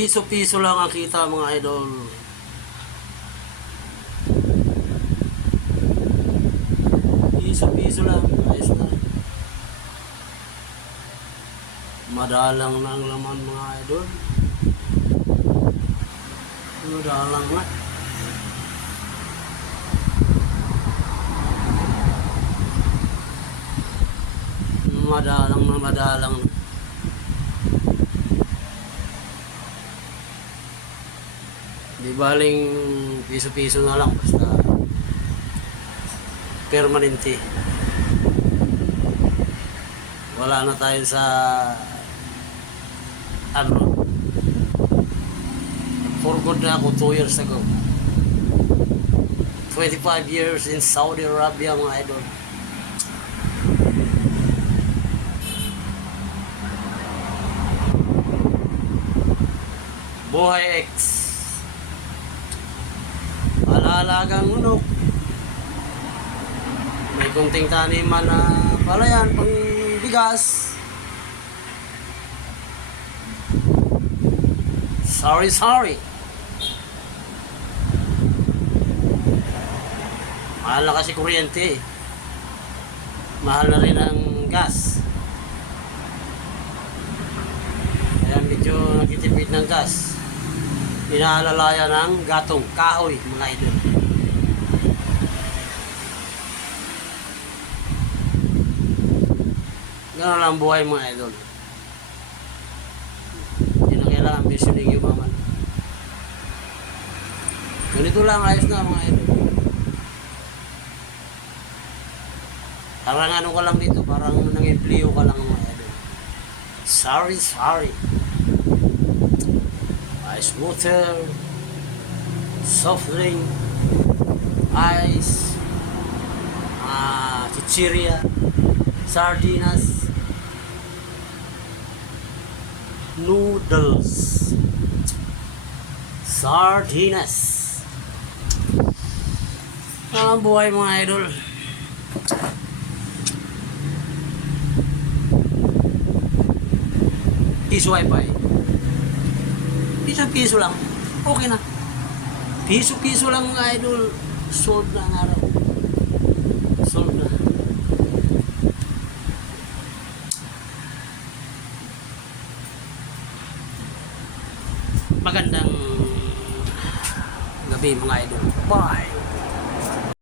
Piso-piso lang ang kita mga idol. Piso-piso lang. Ayos na. Madalang lang naman mga idol. Madalang na. Madalang na madalang na. Di baling piso-piso na lang basta permanente. Wala na tayo sa ano. For good na ako 2 years ago. 25 years in Saudi Arabia mga idol. Buhay X. Alaalagang manok. May kunting taniman na palayan pang bigas. Sorry. Mahal na kasi kuryente. Mahal na rin ang gas. Kaya medyo nagtitipid ng gas. Inaalalaya ng gatong kahoy mga idol. Ganun lang buhay mga idol. Hindi na kailangan mentioning yung maman. Ganito lang, ayos na mga idol. Parang ano ka lang dito, parang nang-empleo ka lang mga idol. Sorry. Ice water, soft drink, ice, chichirya, sardinas, noodles, sardinas. Ang buhay mga idol. Piso wifi. Piso-piso lang. Okay na. Piso-piso lang mga idol. Sold na ang araw. Sold na. Magandang gabi mga idol. Bye!